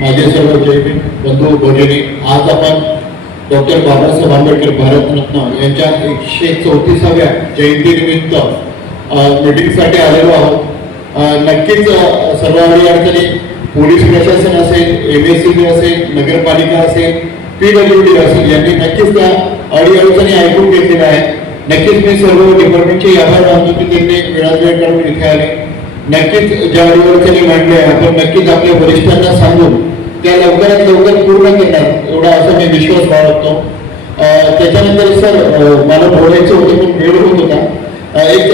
माझे सर्व जय बंधू भगिनी आज आपण डॉक्टर बाबासाहेब आंबेडकर भारतरत्न यांच्या एकशे चौतीसाव्या जयंतीनिमित्त मीटिंगसाठी आलेलो आहोत. अ, नक्कीच अ, सर्व अडीअडचणी पोलीस प्रशासन एम एस सी असेल नगरपालिका पी डब्ल्यू डी असेल यांनी नक्कीच त्या ऐकून घेतलेल्या आहेत. नक्कीच मी सर्व डिपार्टमेंटचे आभार मानतो की त्यांनी वेळात वेळ आले. नक्कीच ज्या अडीअडचणी मांडल्या आपण नक्कीच आपल्या वरिष्ठांना सांगून त्या लवकरात लवकर पूर्ण करणार एवढा असा मी विश्वास बाळगतो. त्याच्यानंतर सर मला बोलायचं होतं पण वेळ होत होता. एक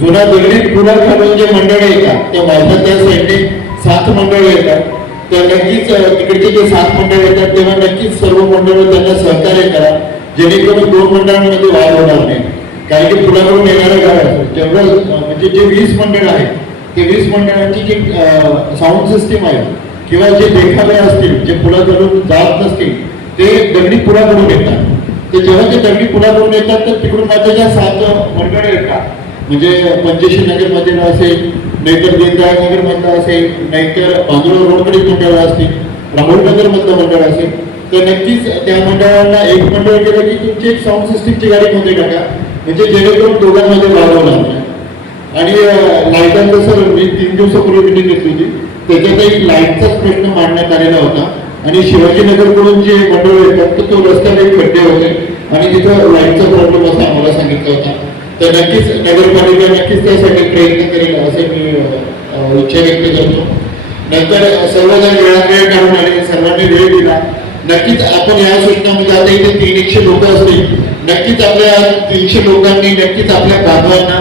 जुना दगडी पुन्हा खालून जे मंडळ येतात त्या भारताच्या साईडने सात मंडळ येतात. तर नक्कीच तिकडचे जे सात मंडळ येतात तेव्हा नक्कीच सर्व मंडळ त्यांना सहकार्य करा. जेणेकरून दोन मंडळांमध्ये वाढ होणार नाही. कारण की पुण्याकडून येणाऱ्या घर जेवढं म्हणजे जे वीस मंडळ आहेत ते वीस मंडळांची जी साऊंड सिस्टीम आहे किंवा जे देखावे असतील जे पुलाकडून जात नसतील ते दगडी पुलाकडून येतात. ते जेव्हा ते दगडी पुलाकडून येतात तर तिकडून माझ्या ज्या सात मंडळ येतात म्हणजे पंचेशी नगरमध्ये असेल नाहीतर दीनदयाळ नगर असेल नाहीतर बांधुळा रोडकडे मंडळ असतील राहुल नगर मधलं मंडळ असेल तर नक्कीच त्या मंडळांना एक मंडळ केलं की तुमची एक साऊंड सिस्टीमची गाडी मध्ये टाका म्हणजे जेणेकरून दोघांमध्ये वाद नाही. आणि लाईटांचं सर मी तीन दिवसापूर्वी मिटिंग घेतली होती. त्याच्यातही लाईटचाच प्रश्न मांडण्यात आलेला होता. आणि शिवाजीनगरकडून जे मंडळ येतात तर तो रस्त्याला एक खड्डे होते. आणि तिथं लाईटचा प्रॉब्लेम असा आम्हाला सांगितला होता. तर नक्कीच नगरपालिका नक्कीच त्यासाठी प्रयत्न करेल असे मी इच्छा व्यक्त करतो. नंतर सर्वजण वेळात वेळ काढून आले सर्वांनी वेळ दिला. नक्कीच आपण या सूचनामध्ये म्हणजे आता इथे तीन एकशे लोक असतील. नक्कीच आपल्या तीनशे लोकांनी नक्कीच आपल्या बांधवांना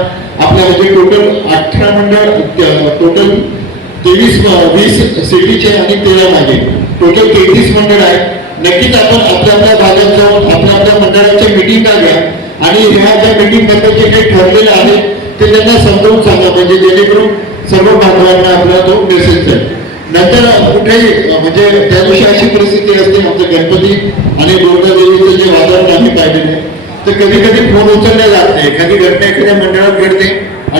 आपल्या म्हणजे टोटल अठरा मंडळ टोटल तेवीस वीस सिटीचे आणि तेरा मागे. टोटल तेहतीस मंडळ आहेत. नक्कीच आपण आपल्या आपल्या भागात जाऊन आपल्या आपल्या मंडळाच्या मिटिंगा घ्या. आणि ह्या ज्या मिटिंगमध्ये जे काही ठरलेलं आहे ते त्यांना समजावून सांगा. म्हणजे जेणेकरून सर्व बांधवांना आपला तो मेसेज जाईल. नंतर कुठेही म्हणजे त्या दिवशी अशी परिस्थिती असते आमचं गणपती आणि दुर्गा देवीचं जे वातावरण आम्ही पाहिलेलं आहे तर कधी कधी फोन उचलले जात नाही. एखादी घटना एखाद्या मंडळात घडते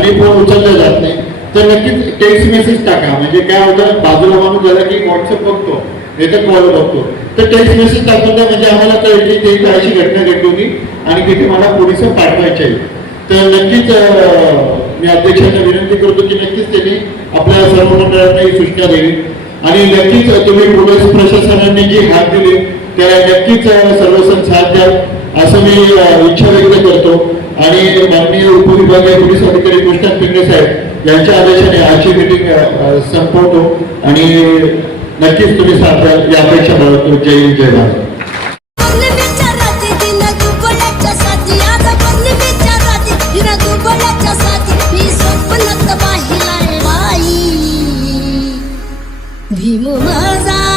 आणि फोन जात नाही. तर नक्कीच टेक्स्ट मेसेज टाका. म्हणजे काय होतं बाजूला माणूस झाला की व्हॉट्सअप बघतो नाही तर कॉल बघतो. तर टेक्स्ट मेसेज टाकून द्या म्हणजे आम्हाला कळेल की ते अशी घटना घडली होती आणि तिथे मला पोलीस पाठवायचे आहे तर नक्कीच मी अध्यक्षांना विनंती करतो की नक्कीच त्यांनी आपल्या सर्व मंडळांना ही सूचना द्यावी आणि नक्कीच तुम्ही पोलीस प्रशासनाने जी हात दिली त्या नक्कीच अं, साथ द्या असं मी इच्छा व्यक्त करतो. आणि माननीय उपविभागीय पोलीस अधिकारी कृष्णन पिंगळे साहेब यांच्या आदेशाने आजची मिटिंग संपवतो. आणि नक्कीच तुम्ही साथ या अपेक्षा बाळगतो जय हिंद, जय भारत. भीम माझा